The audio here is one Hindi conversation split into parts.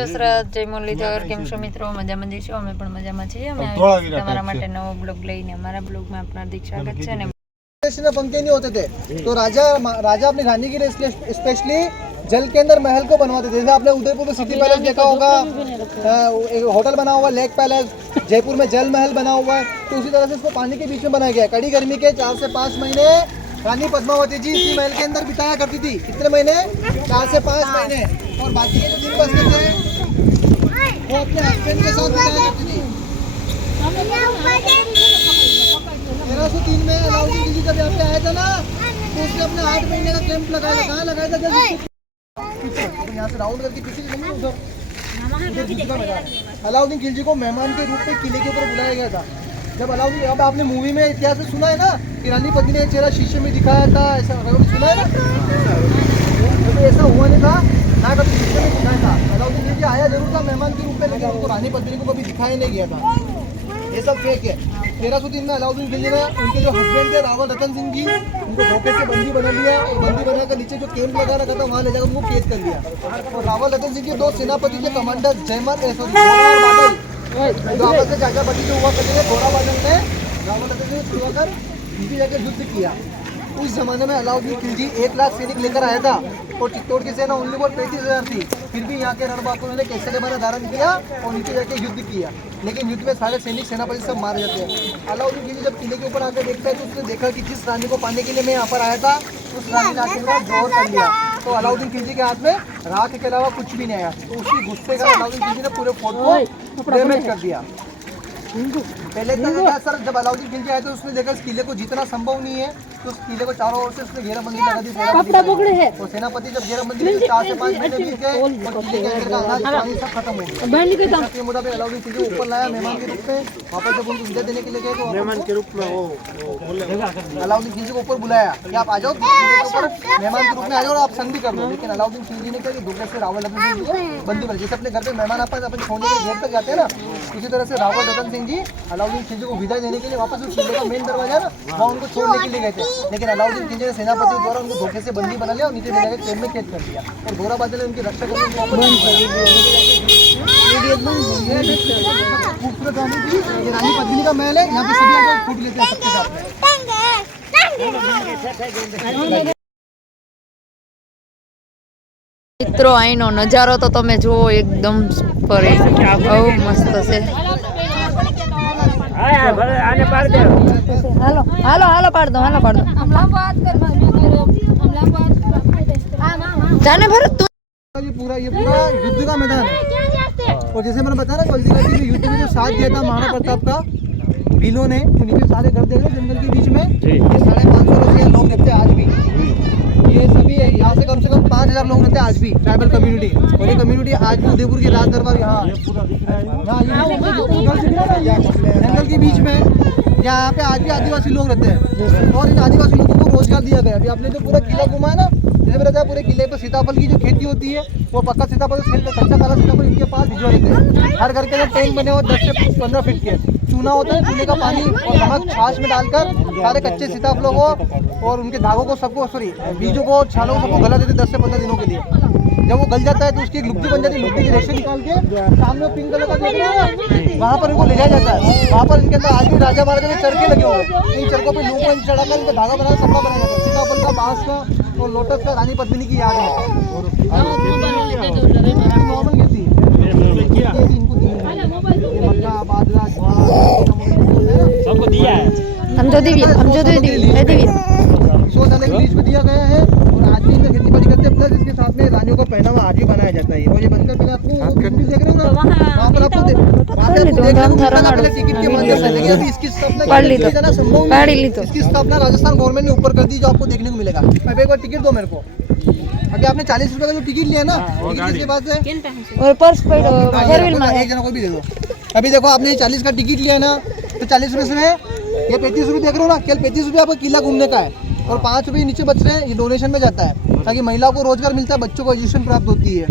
દસરા જય મુરલીધર કેમ છો મિત્રો મજામાં જઈશું અમે પણ મજામાં છીએ અમે થોડા વિના તમારા ટાઈપ માટે નવો બ્લોગ લઈને અમારા બ્લોગમાં આપનું હાર્દિક સ્વાગત છે ને में पंखे नहीं होते थे तो राजा राजा अपनी रानी के लिए स्पेशली जल के अंदर महल को बनवाते थे जैसे आपने उदयपुर में सिटी पैलेस देखा होगा अ, एक होटल बना हुआ लेक पैलेस जयपुर में जल महल बना हुआ है तो उसी तरह से इसको पानी के बीच में बनाया गया है कड़ी गर्मी के चार से पाँच महीने रानी पद्मावती जी इसी महल के अंदर बिताया करती थी कितने महीने चार से पाँच महीने और बाकी के जो दिन बचते थे वो अपने हस्बैंड के साथ बिताया करती तेरह सौ तीन में अलाउद्दीन खिलजी जब यहाँ पे आया था ना तो उसने अपने आठ महीने का कैंप लगाया था कहाँ लगाया था जल्दी तो यहाँ से राउंड करके पीछे चलेंगे उधर उधर दूसरा मैदान अलाउद्दीन खिलजी को मेहमान के रूप में किले के ऊपर बुलाया गया था। जब अलाउद्दीन अब आपने मूवी में इतिहास में सुना है ना कि रानी पत्नी ने चेहरा शीशे में दिखाया था ऐसा सुना है ना? ऐसा हुआ नहीं था। ना कभी में दिखाया था। अलाउद्दीन खिलजी आया ज़रूर था, मेहमान के रूप में, लेकिन उनको रानी पत्नी को कभी दिखाया नहीं गया था। ये सब फेक है। तेरह सौ तीन में अलाउद्दीन खिलजी ने उनके जो हस्बैंड थे, रावल रतन सिंह जी, उनको धोखे से बंदी बना लिया और बंदी बनाकर नीचे जो कैंप लगा रखा था, वहाँ ले जाकर उनको कैद कर लिया और रावल रतन सिंह के दो सेनापति थे कमांडर जयमल जो आपस में चाचा बटी जो हुआ करते थे घोड़ा बादल ने रावल रतन सिंह को नीचे जाकर युद्ध किया। उस जमाने में अलाउद्दीन खिलजी एक लाख सैनिक लेकर आया था और चित्तौड़ की सेना उनके ऊपर पैंतीस हज़ार थी। फिर भी यहाँ के रणबाकुरों ने कैसे के धारण किया और नीचे जाके युद्ध किया। लेकिन युद्ध में सारे सैनिक सेनापति सब मारे जाते हैं। अलाउद्दीन खिलजी जब किले के ऊपर आकर देखता है तो उसने देखा कि जिस रानी को पाने के लिए मैं यहाँ पर आया था उस रानी ने आके मेरा ज़ोर कर लिया। तो अलाउद्दीन खिलजी के हाथ में राख के अलावा कुछ भी नहीं आया। तो उसी गुस्से का अलाउद्दीन खिलजी ने पूरे फोर्ट को डैमेज कर दिया। पहले तक सर जब अलाउद्दीन खिलजी आए तो उसने देखा इस किले को जीतना संभव नहीं है। तो उस किले को चारों ओर से उसने घेराबंदी लगा दी सेनापति ने। और सेनापति जब घेराबंदी चार से पाँच महीने बीत गए और किले के अंदर का अनाज पानी सब खत्म हो गया। के मुताबिक अलाउद्दीन खिलजी को ऊपर लाया मेहमान के रूप में। वापस जब उनको विदा देने के लिए गए तो मेहमान के रूप में वो अलाउद्दीन खिलजी को ऊपर बुलाया। कि आप आ जाओ मेहमान के रूप में आ जाओ और आप संधि कर लो लेकिन अलाउद्दीन खिलजी ने कहा कि धोखे से रावल रतन सिंह जी बंदी बना जैसे अपने घर पे मेहमान आता है अपन छोड़ने के गेट तक जाते हैं ना उसी तरह से रावल रतन सिंह जी अलाउद्दीन खिलजी को विदाई देने के लिए वापस उस किले का मेन दरवाज़ा है ना वहाँ उनको छोड़ने के लिए गए थे। लेकिन अलाउद्दीन खिलजी ने सेनापति द्वारा उनको धोखे से बंदी बना लिया और नीचे ले जाकर जेल में कैद कर दिया और घोड़ा बादल ने उनकी रक्षा करने के लिए खूबसूरत रानी थी ये रानी पद्मिनी का महल है यहाँ पे सभी आकर फूट लेते हैं सबके साथ में મિત્રો અહીંનો નજારો તો તમે જુઓ એકદમ સુપર બહુ મસ્ત છે હાલો હાલો હાલો પાડ દો હાલો પાડ દો જાને ભરત તું ये पूरा ये पूरा युद्ध का मैदान है और जैसे मैंने बताया ना कल्जी घाटी में युद्ध में जो साथ दिया था महाराणा प्रताप का भीलों ने तो नीचे सारे घर देख रहे हैं जंगल के बीच में ये साढ़े पाँच सौ है यहाँ से कम से कम पाँच हज़ार लोग रहते हैं आज भी ट्राइबल कम्युनिटी और ये कम्युनिटी आज भी उदयपुर के राज दरबार यहाँ जंगल से गिरा ना, जंगल के बीच में यहाँ पे आज भी आदिवासी लोग रहते हैं। और इन आदिवासी लोगों को रोज़गार दिया गया अभी आपने जो पूरा किला घुमा है ना जैसे मैंने बताया पूरे किले पर सीताफल की जो खेती होती है वो पक्का सीताफल कच्चा काला सीताफल इनके पास भिजवा देते हैं। हर घर के अंदर टैंक बने हुए दस से पंद्रह फीट के। चूना होता है चूने का पानी और नमक छाछ में डालकर सारे कच्चे सीताफलों को और उनके धागों को सबको सॉरी बीजों को छालों को सबको गला देते दस से पंद्रह दिनों के लिए जब वो गल जाता है तो उसकी एक लुप्ती बन जाती है लुप्ती की रेशे निकाल के सामने पिंक कलर का देख रहे हो वहाँ पर इनको ले जाया जाता है वहाँ पर इनके अंदर आज भी राजा महाराजा के चरखे लगे हुए हैं इन चरखों पे लोगों को चढ़ाकर इनका धागा बनाकर सप्पा बनाया जाता है सीताफल का बाँस का और लोटस का रानी पद्मिनी की याद है नॉर्मल खेती है इनको है। सबको दिया है। हम जो दिव्य हम जो दिव्य सौ साल के बीच में दिया गया है और आज भी इसमें खेती बाड़ी करते हैं प्लस साथ में रानियों का पहनावा आज भी बनाया जाता है। और ये बनकर पहले आपको देख रहे हो ना? वहाँ पर आपको इसकी स्थापना राजस्थान गवर्नमेंट ने ऊपर कर दी जो आपको देखने को मिलेगा। अब एक बार टिकट दो मेरे को। अभी आपने चालीस रुपए का जो टिकट लिया ना हाँ, टिकट के बाद और पर्स हाँ, एक जना को भी दे दो। अभी देखो आपने चालीस का टिकट लिया ना तो चालीस रुपए से ये पैंतीस रुपए देख रहे हो ना केवल पैंतीस रुपये आपको किला घूमने का है और पाँच रुपये नीचे बच रहे हैं ये डोनेशन में जाता है। ताकि महिलाओं को रोज़गार मिलता है बच्चों को एजुकेशन प्राप्त होती है।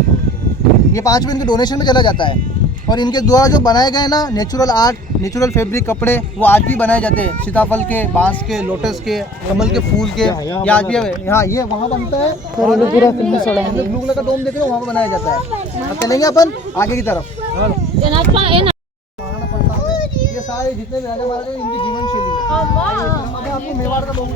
ये पाँच रुपये इनके डोनेशन में चला जाता है। और इनके द्वारा जो बनाए गए ना नेचुरल आर्ट नेचुरल फैब्रिक कपड़े वो आज भी बनाए जाते हैं। सीताफल के बाँस के लोटस के कमल के फूल के ये आज भी हाँ ये वहाँ बनता है। ब्लू कलर का डोम देख रहे हो वहाँ पे बनाया जाता है। चलेंगे अपन आगे की तरफ़। है। ये जितने भी राजा महाराजा हैं, इनकी जीवन शैली है। अब आपको मेवाड़ का लोग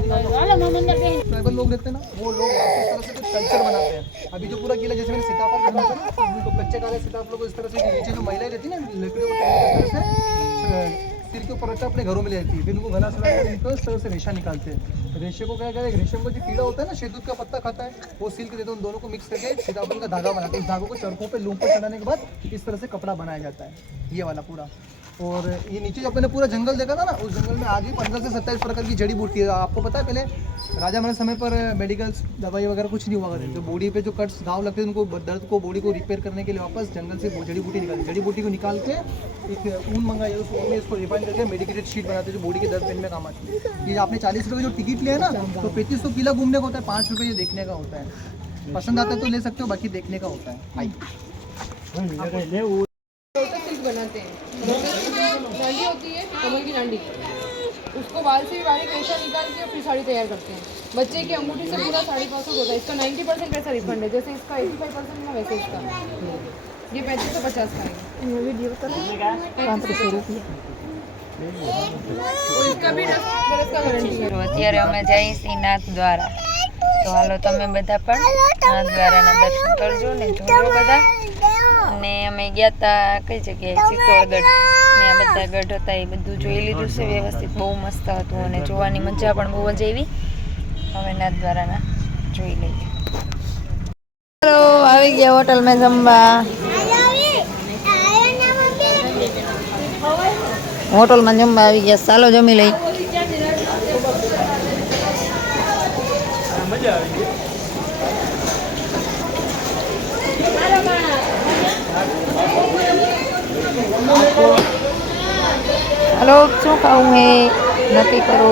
ट्राइबल लोग देखते हैं ना वो लोग इस तरह से कल्चर बनाते हैं। अभी जो पूरा किला जैसे मैंने सीताफल का कहा था ना तो कच्चे काले सीताफल को इस तरह से नीचे जो महिलाएँ रहती है ना लकड़ियों को के सिर के ऊपर रखकर अपने घरों में ले जाती है। फिर उनको गला सड़ाकर इनको इस तरह से रेशा निकालते हैं। रेशे को क्या कहते हैं? रेशम का जो कीड़ा होता है ना शेतूत का पत्ता खाता है वो सिल्क देते हैं उन दोनों को मिक्स करके सीताफल का धागा बनाते हैं। इस धागों को चरखों पे लूम पर चढ़ाने के बाद इस तरह से कपड़ा बनाया जाता है। ये वाला पूरा। और ये नीचे जो अपने पूरा जंगल देखा था ना, उस जंगल में आज भी पंद्रह से सत्ताईस प्रकार की जड़ी बूटी है। आपको पता है, पहले राजा हमारे समय पर मेडिकल्स, दवाई वगैरह कुछ नहीं हुआ करते जो बॉडी पे जो कट्स घाव लगते थे, उनको दर्द को, बॉडी को रिपेयर करने के लिए वापस जंगल से जड़ी बूटी निकालती जड़ी बूटी को निकाल के एक ऊन मंगाई, उस ऊन में इसको रिफाइन करके मेडिकेटेड शीट बनाते जो बॉडी के दर्द पेन में काम आती है ये आपने चालीस रुपये जो टिकट लिया ना तो पैंतीस सौ किला घूमने का होता है, पाँच रुपये ये देखने का होता है। पसंद आता है तो ले सकते हो, बाकी देखने का होता है सिल्क बनाते हैं डांडी होती है कमल की डांडी उसको बाल से भी बारीक रेशा निकाल के फिर साड़ी तैयार करते हैं बच्चे की अंगूठी से पूरा साड़ी प्रोसेस होता है इसका 90 परसेंट पैसा रिफंड है जैसे इसका 85 परसेंट ना वैसे इसका ये पैंतीस सौ पचास का है और इसका भी दस बरस का गारंटी है તો અત્યારે અમે જઈએ છીએ નાથ દ્વારા તો હાલો તમે બધા પણ નાથ દ્વારાના દર્શન કરજો ને જોજો બધા અને અમે ગયા હતા કઈ જગ્યાએ? ચિત્તોડગઢ ત્યાં આ બધા ગઢ હતા એ બધું જોઈ લીધું છે વ્યવસ્થિત. બહુ મસ્ત હતું અને જોવાની મજા પણ બહુ જ આવી. હવે નાથ દ્વારાના જોઈ લઈએ. હલો આવી ગયા હોટલમાં જમવા. હોટલમાં જમવા આવી ગયા ચાલો જમી લઈ હલો શું ખાવું હે? નક્કી કરો.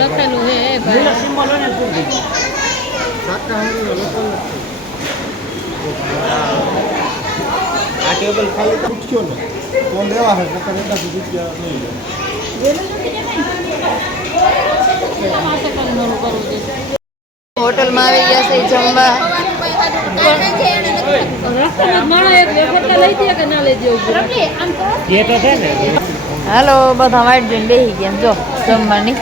લખેલું હે આ ટેબલ ખાલી તો ઉઠ્યો ને. તો લેવા હે તો કરે એટલા સુધી ત્યાં નહીં લે. વેલો તો કે નહીં હોટલમાં આવી ગયા છે જમવા. હાલો બધા વાઇટ જોઈને બેસી ગયા જો જમવાની.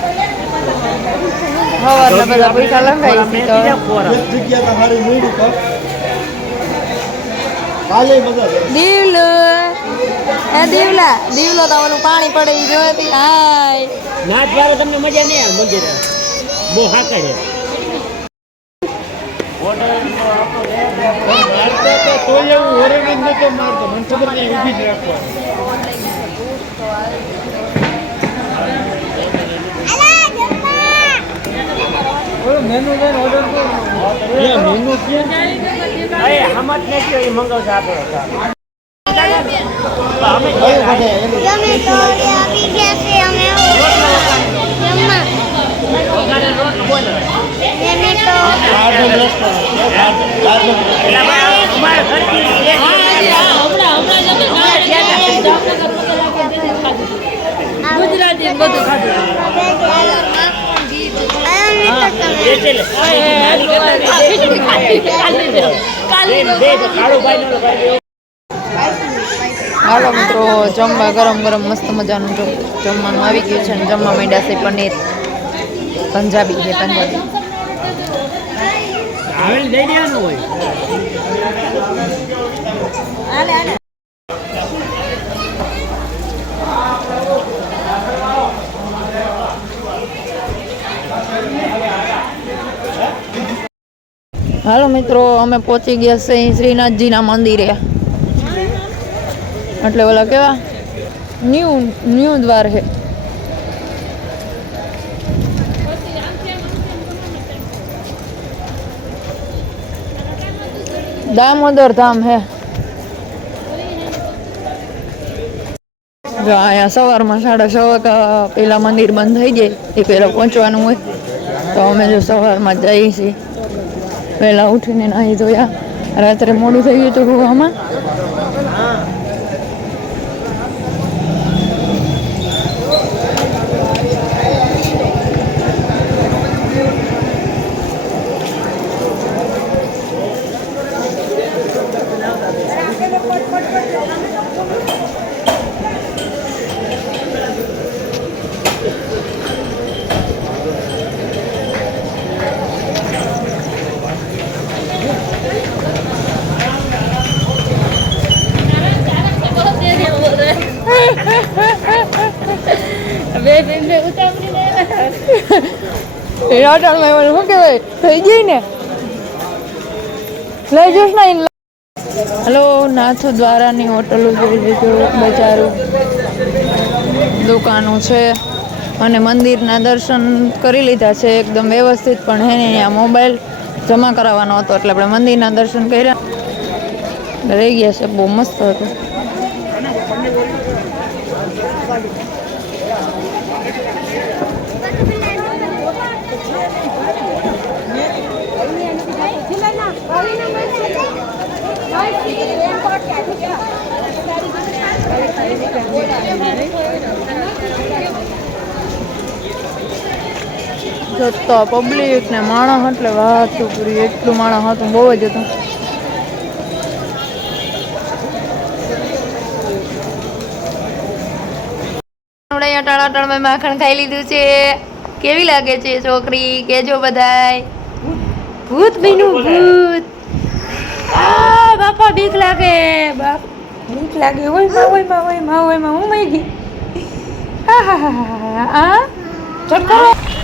ઓલું પાણી પડે જોવાથી હાય. નાચ તમને મજા નહીં આવે બહુ હાકા તો માર તો મને ખબર નહીં ઊભી જ રાખવા મેનુ લઈને ઓર્ડર કરો. મેનુ ક્યાં? હમત નથી એ મંગાવશે આપણે અમારે ઘરથી ગુજરાતી હાલો મિત્રો, જમવા ગરમ ગરમ મસ્ત મજાનું જમવાનું આવી ગયું છે અને જમવા માંડ્યા છે પનીર. પંજાબી છે, પંજાબી. આવે લઈ લેવાનું હોય. હાલો મિત્રો અમે પહોંચી ગયા છે અહીં શ્રીનાથજીના મંદિરે એટલે ઓલા કેવા ન્યૂ ન્યૂ દ્વાર છે દામોદર ધામ હે જો અહીંયા સવારમાં સાડા છ વાગ્યા પેલા મંદિર બંધ થઈ જાય, એ પહેલાં પહોંચવાનું હોય. તો અમે જો સવારમાં જઈએ છીએ. પહેલાં ઉઠીને નાહી ધોયા. રાત્રે મોડું થઈ ગયું હતું ગોવામાં રાટાણમાં એમાં શું કહેવાય? થઈ ગઈ ને? લઈ જઈશ ને હલો, નાથ દ્વારાની હોટલો બજારો. દુકાનો છે અને મંદિરના દર્શન કરી લીધા છે. એકદમ વ્યવસ્થિત પણ હે ને, અહીંયા મોબાઈલ જમા કરાવવાનો હતો, એટલે આપણે મંદિરના દર્શન કર્યા. રહી ગયા છે, બહુ મસ્ત હતું. જતો પબ્લિક ને માણસ એટલે વાત પૂરી, એટલું માણસ હતું બહુ જ હતું. માખણ ખાઈ લીધું છે. કેવી લાગે છે છોકરી? કેજો બધાય. ભૂત બીનું ભૂત. આ, બાપા બીક લાગે. બાપ, બીક લાગે. ઓયમાં ઓયમાં ઓયમાં ઓયમાં, હું મઈ ગઈ આ હા હા. હા?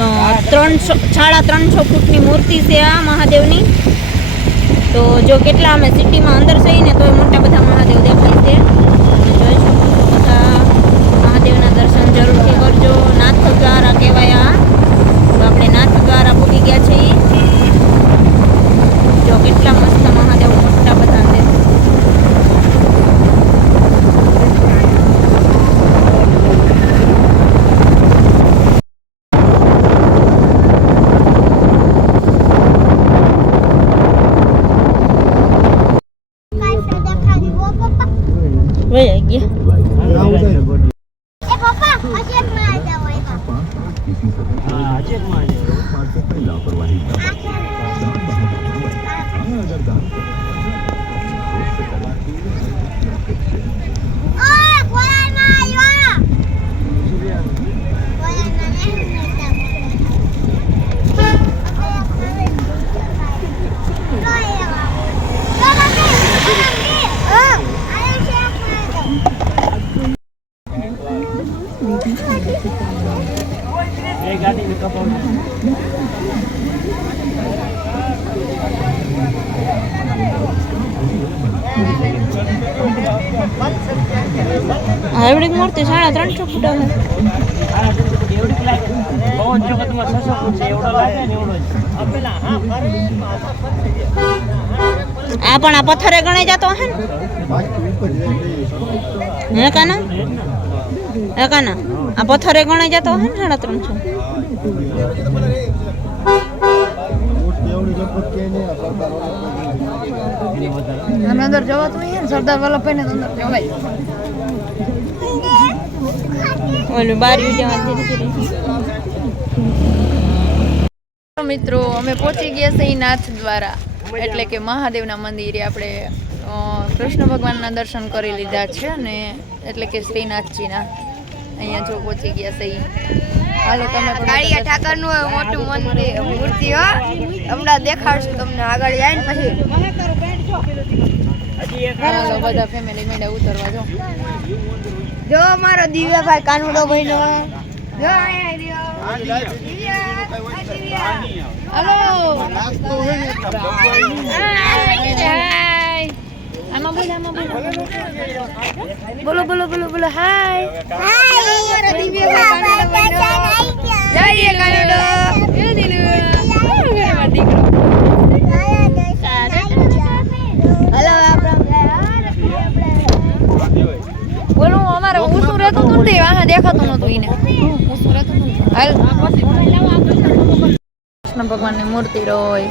અ, ત્રણસો સાડા ત્રણસો ફૂટની મૂર્તિ છે આ મહાદેવની. તો જો કેટલા અમે સિટીમાં અંદર જઈએ ને તોય મોટા બધા મહાદેવ દેખાય લાગે ને એવડો જ આપેલા હા આ પણ આ પથ્થરે ગણાઈ જતો હશે ને હે કાના હે કાના આ પથ્થરે ગણાઈ જતો હશે ને સાડા ત્રણસો. અને અંદર જવાતું ને સરદાર વલ્લભભાઈ ને અંદર જવાય. ઓલું બારી જવા મિત્રો અમે પહોંચી ગયા છીએ નાથ દ્વારા. એટલે કે મહાદેવના મંદિરે આપણે કૃષ્ણ ભગવાનના દર્શન કરી લીધા છે અને એટલે કે શ્રીનાથજીના. અહીંયા જો પહોંચી ગયા સહી હાલો તમે કાળિયા ઠાકરનું હોય મોટું મંદિર મૂર્તિ હો. હમણાં દેખાડશું તમને. આગળ જાય ને પછી. હજી એક હાલો બધા ફેમિલી મેળે ઉતરવા જો. જો મારો દિવ્યાભાઈ કાનુડો ભાઈનો જો આયા રહ્યો. આમાં બોલ આમાં બોલ. બોલો બોલો. બોલો બોલો હાય હાય રવિબે જય કાનડો જય દિલુ. બોલું હું શું રહેતું હતું તે દેખાતું નહોતું એને હું શું રહેતું મૂર્તિ રોય.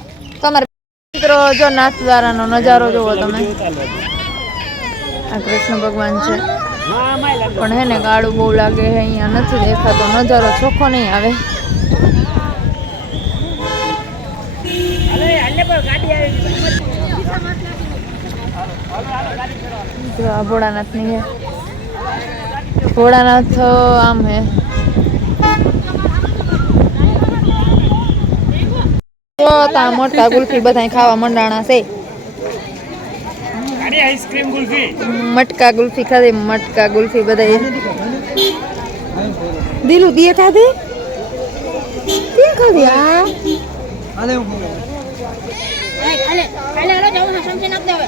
મિત્રો, જો નાથ દ્વારાનો નજારો જોવો તમે. આ કૃષ્ણ ભગવાન છે. હા પણ હે ને ગાળું બહુ લાગે છે અહીંયા નથી દેખાતો. નજારો ચોખ્ખો નહીં આવે. ભોળાનાથની હે. ભોળાનાથ, આમ હે. તા મોટા ગુલ્ફી બધા ખાવા મંડાણા છે. મટકા ગુલ્ફી ખાધે મટકા ગુલ્ફી બધા દિલુ દીએ ખાધે? તે ખાધે આ? અલે અલે અલે અલે જાઉં હસમ છે નાખ દેવે